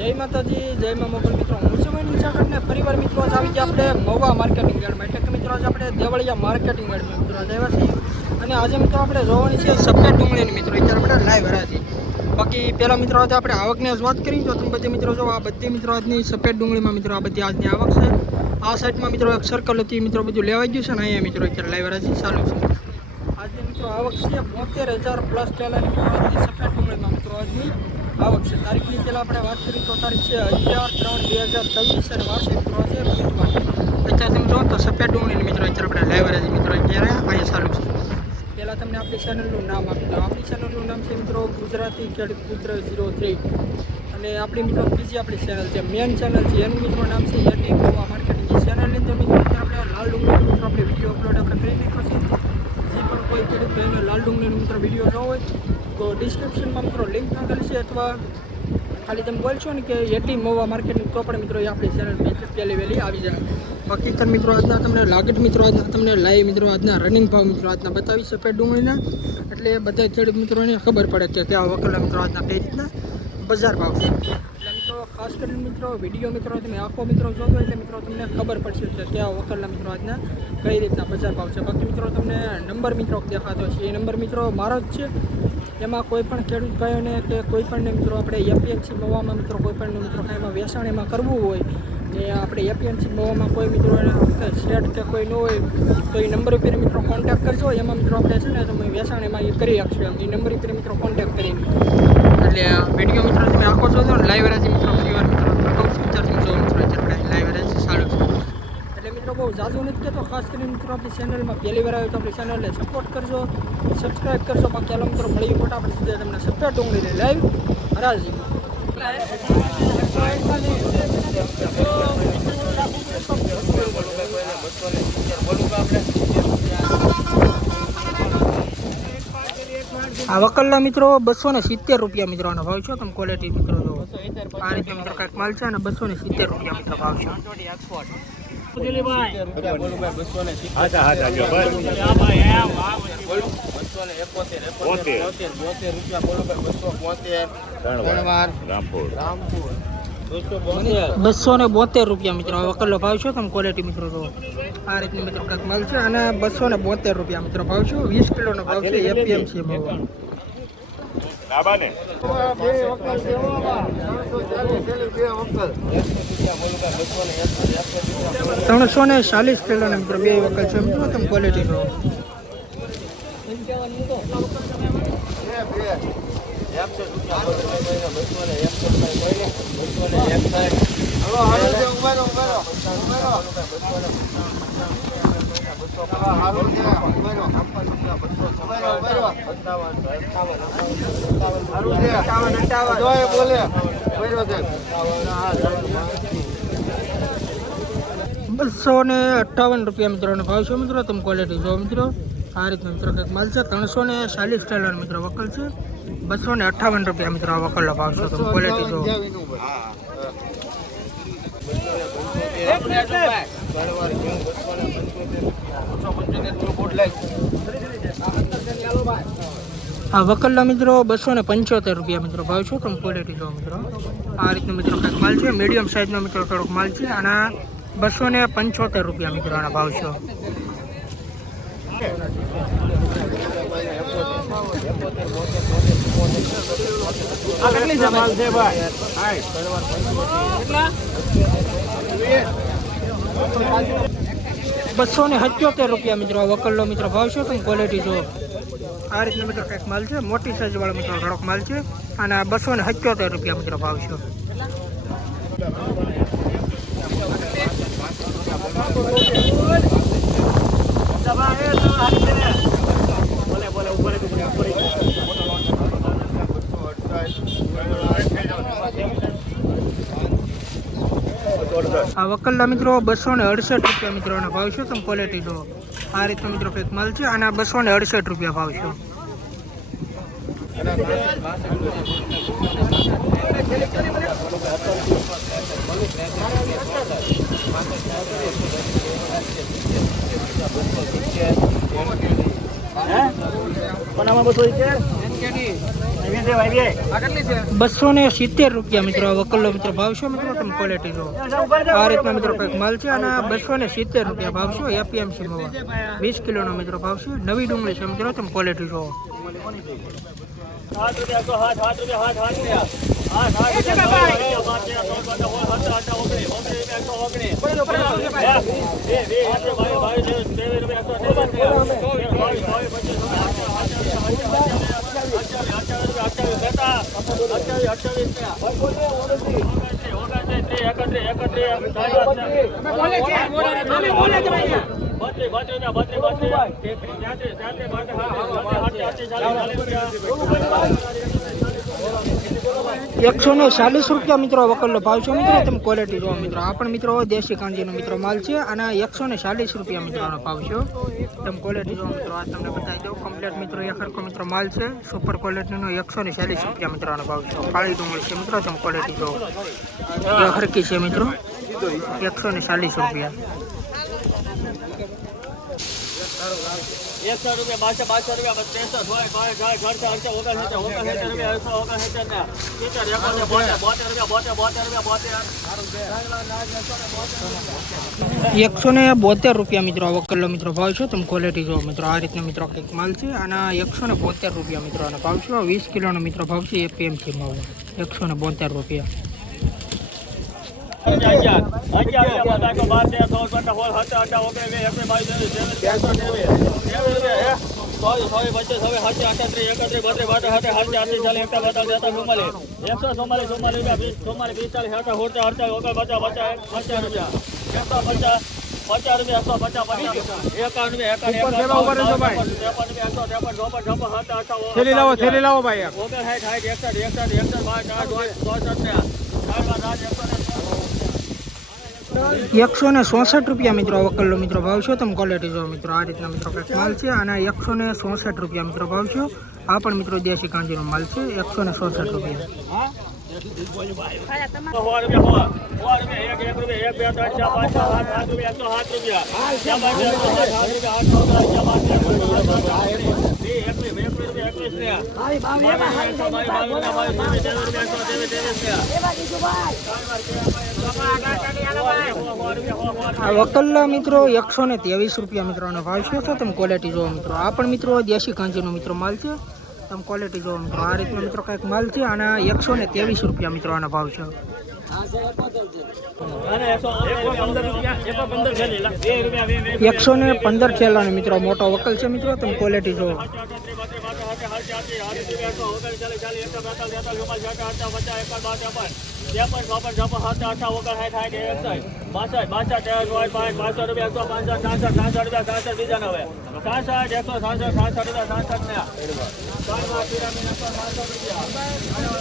જય માતાજી, જય મા મોગલ મિત્રો. હું છું મહેશ ચાકરને ફરીવાર મિત્રો આજ આવી ગયા આપણે મહુવા માર્કેટિંગ યાર્ડમાં. એટલે કે મિત્રો આજે આપણે દેવળિયા માર્કેટિંગ યાર્ડમાં મિત્રો આજે આવ્યા છીએ. અને આજે મિત્રો આપણે જોવાની છે સફેદ ડુંગળીની મિત્રો. અત્યારે આપણે લાઈવ હરાજી. બાકી પહેલાં મિત્રો આજે આપણે આવકની વાત કરી તો તમે બધી મિત્રો જો આ બધી મિત્રો આજની સફેદ ડુંગળીમાં મિત્રો આ બધી આજની આવક છે. આ સાઈડમાં મિત્રો એક સર્કલ હતી મિત્રો બધું લેવાઈ ગયું છે ને અહીંયા મિત્રો અત્યારે લાઈવ હરાજી ચાલુ છે. આજની મિત્રો આવક છે 72,000 પ્લસ ચાલેલી મિત્રો આજની સફેદ ડુંગળીમાં મિત્રો આજની આવક છે. તારીખની પહેલાં આપણે વાત કરીએ તો તારીખ છે 11/3/2024 અને વાર છે મિત્રો આજે બુધવાર. અત્યારે તમે જો તો સફેદ ડુંગળીની મિત્રો અત્યારે આપણે લાઈવ હરાજી મિત્રો અત્યારે અહીંયા ચાલુ છે. પહેલાં તમને આપણી ચેનલનું નામ આપી દો. આપણી ચેનલનું નામ છે મિત્રો ગુજરાતી ખેડૂત પુત્ર 03. અને આપણી મિત્રો બીજી આપણી ચેનલ છે મેન ચેનલ છે એનું મિત્રો નામ છે એટી મહુવા માર્કેટિંગ. એ ચેનલની અંદર મિત્રો અત્યારે આપણે લાલ ડુંગળીનો મિત્રો આપણે વિડીયો અપલોડ આપણે કરી નાખ્યો છે. જે પણ કોઈ ખેડૂત ભાઈને લાલ ડુંગળીનો મિત્રો વિડીયો જોવો હોય તો ડિસ્ક્રિપ્શનમાં મિત્રો લિંક નાખેલી છે અથવા ખાલી તમે બોલશો ને કે એટી મહુવા માર્કેટિંગ તો પણ મિત્રો એ આપણી ચેનલ પહેલી વહેલી આવી જાય. બાકી તો મિત્રો આજના તમને લાગત મિત્રો આજના તમને લાઈવ મિત્રો આજના રનિંગ ભાવ મિત્રો આજના બતાવી સફેદ ડુંગળીના. એટલે બધા ખેડૂત મિત્રોને ખબર પડે કે ત્યાં વકલા મિત્રો આજના કઈ રીતના બજાર ભાવ છે. એટલે મિત્રો ખાસ કરીને મિત્રો વિડીયો મિત્રો તમે આખો મિત્રો જોજો એટલે મિત્રો તમને ખબર પડશે કે ત્યાં વકલના મિત્રો આજના કઈ રીતના બજાર ભાવ છે. બાકી મિત્રો તમને નંબર મિત્રો દેખાતો છે એ નંબર મિત્રો મારો જ છે. એમાં કોઈ પણ ખેડૂત ભાઈઓને કે કોઈ પણને મિત્રો આપણે એપીએમસી મહુવામાં મિત્રો કોઈ પણ મિત્રો એમાં વેચાણ એમાં કરવું હોય ને આપણે એપીએમસી મહુવામાં કોઈ મિત્રો શેડ કે કોઈ ન હોય તો એ નંબર ઉપર મિત્રો કોન્ટેક્ટ કરજો. એમાં મિત્રો આપણે છે ને તમે વેચાણ એમાં એ કરી શકશો એમ. એ નંબર ઉપર મિત્રો કોન્ટેક્ટ કરીને એટલે વિડીયો મિત્રો તમે આખો જોજો ને લાઈવ હરાજી મિત્રો ફરીવાર મિત્રો કહું છું વિચારથી જો મિત્રો અત્યારે લાઈવ હરાજી સારું છે. એટલે મિત્રો બહુ ઝાઝુ નથી કહેતો. ખાસ કરીને મિત્રો આપણી ચેનલમાં પહેલી વાર આવ્યો તો આપણી ચેનલને સપોર્ટ કરજો, સબસ્ક્રાઈબ કરજો. બાકી હાલો મિત્રો મળી ફટાફટ સીધા તમને સફેદ ડુંગળીને લાઈવ હરાજી. આ વકલના મિત્રો 270 રૂપિયા મિત્રોનો ભાવ છે. તમે ક્વોલિટી મિત્રો જો આ રીતે મિત્રો કાંઈક માલ છે અને 270 રૂપિયા મિત્રો ભાવ છે. ₹272 મિત્રો વકલનો ભાવ છે. તમે ક્વોલિટી મિત્રો જો આ રીતની મિત્રો કાંઈક માલ છે અને 272 રૂપિયા મિત્રો ભાવ છે. 20 કિલોનો ભાવ છે એપીએમસી ભાવ. 340 કિલોના મિત્રો બે વકલ છે મિત્રો. તમે ક્વોલિટી જો ₹258 મિત્રોનો ભાવ છે મિત્રો. તમે ક્વોલિટી જો મિત્રો આ રીતનો મિત્રો કંઈક માલ છે. 340 કિલોનો મિત્રો વકલ છે. ₹258 મિત્રો આ વકલનો ભાવ છે. તમે ક્વોલિટી જો આ વકલના મિત્રો ₹275 મિત્રો ભાવ છે. તમે ક્વોલિટી જો મિત્રો આ રીતનો મિત્રો કંઈક માલ છે. મીડિયમ સાઇઝનો મિત્રો થોડોક માલ છે અને ₹275 મિત્રો આના ભાવ છે. ₹277 મિત્રો વકલનો મિત્રો ભાવ છે. તમે ક્વોલિટી જો આ રીતનો મિત્રો કંઈક માલ છે. મોટી સાઈઝ વાળો મિત્રો થોડોક માલ છે અને ₹277 મિત્રો ભાવ છે. આ વકલના મિત્રો ₹268 મિત્રોનો ભાવ છે. તમે ક્વોલિટી જો આ રીતનો મિત્રો કંઈક માલ છે અને ₹268 ભાવ છે. કોનામાં 200 છે 270 રૂપિયા મિત્રો વકલ્લો મિત્રો ભાવ છે મિત્રો તમે ક્વોલિટી જો આ રીતના મિત્રો કંઈક માલ છે અને 270 રૂપિયા ભાવ છે એપીએમસી મવા 20 કિલોનો મિત્રો ભાવ છે નવી ડુંગળી છે મિત્રો તમે ક્વોલિટી જો 140 રૂપિયા મિત્રો વકલ્લો ભાવ છે મિત્રો તમે ક્વોલિટી જો મિત્રો આ પણ મિત્રો દેશી કાંજીનો મિત્રો માલ છે અને 140 રૂપિયા મિત્રોનો ભાવ છે તમે ક્વોલિટી જો મિત્રો આ તમને બતાવી દઉં કમ્પ્લીટ મિત્રો એક હરખો મિત્રો માલ છે સુપર ક્વોલિટીનો 140 રૂપિયા મિત્રોનો ભાવ છે કાળી ડુંગળી છે મિત્રો તમે ક્વોલિટી જો એક હરખી છે મિત્રો 140 રૂપિયા 100 રૂપિયા 12 રૂપિયા 172 રૂપિયા મિત્રો વકલ્લો મિત્રો ભાવ છે તમે ક્વોલિટી જો મિત્રો આ રીતનો મિત્રો કંઈક માલ છે અને 172 રૂપિયા મિત્રો આનો ભાવ છે 20 કિલોનો મિત્રો ભાવ છે એપીએમસી ભાવ 172 રૂપિયા થેલી લાવો ભાઈ 164 રૂપિયા મિત્રો વકલ્લો મિત્રો ભાવ છે તમે ક્વોલિટી જો મિત્રો આ રીતના મિત્રો કંઈક માલ છે અને 164 રૂપિયા મિત્રો ભાવ છે આ પણ મિત્રો દેશી કાંજીનો માલ છે 164 રૂપિયા આ વકલ્લા મિત્રો 123 રૂપિયા મિત્રોનો ભાવ છે તો તમે ક્વોલિટી જોવો મિત્રો આ પણ મિત્રો દેશી કાંજીનો મિત્રો માલ છે તમે ક્વોલિટી જોવો મિત્રો આ રીતનો મિત્રો કંઈક માલ છે અને 123 રૂપિયા મિત્રો આનો ભાવ છે 115 થેલાનો મિત્રો મોટો વકલ છે મિત્રો તમે ક્વોલિટી જોવો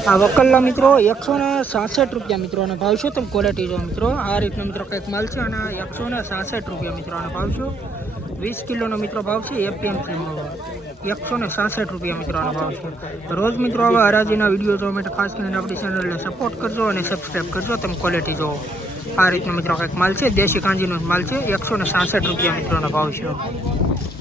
આ વકલ્લા મિત્રો 166 રૂપિયા મિત્રોનો ભાવ છે તમે ક્વોલિટી જો મિત્રો આ રીતનો મિત્રો કંઈક માલ છે અને 166 રૂપિયા મિત્રોનો ભાવ છે 20 કિલોનો મિત્રો ભાવ છે એપીએમસી 166 રૂપિયા મિત્રોનો ભાવ છે રોજ મિત્રો આવા હરાજીના વિડીયો જોવા માટે ખાસ કરીને આપણી ચેનલને સપોર્ટ કરજો અને સબસ્ક્રાઈબ કરજો તમે ક્વોલિટી જોવો આ રીતનો મિત્રો કંઈક માલ છે દેશી કાંજીનો માલ છે 166 રૂપિયા મિત્રોનો ભાવ છે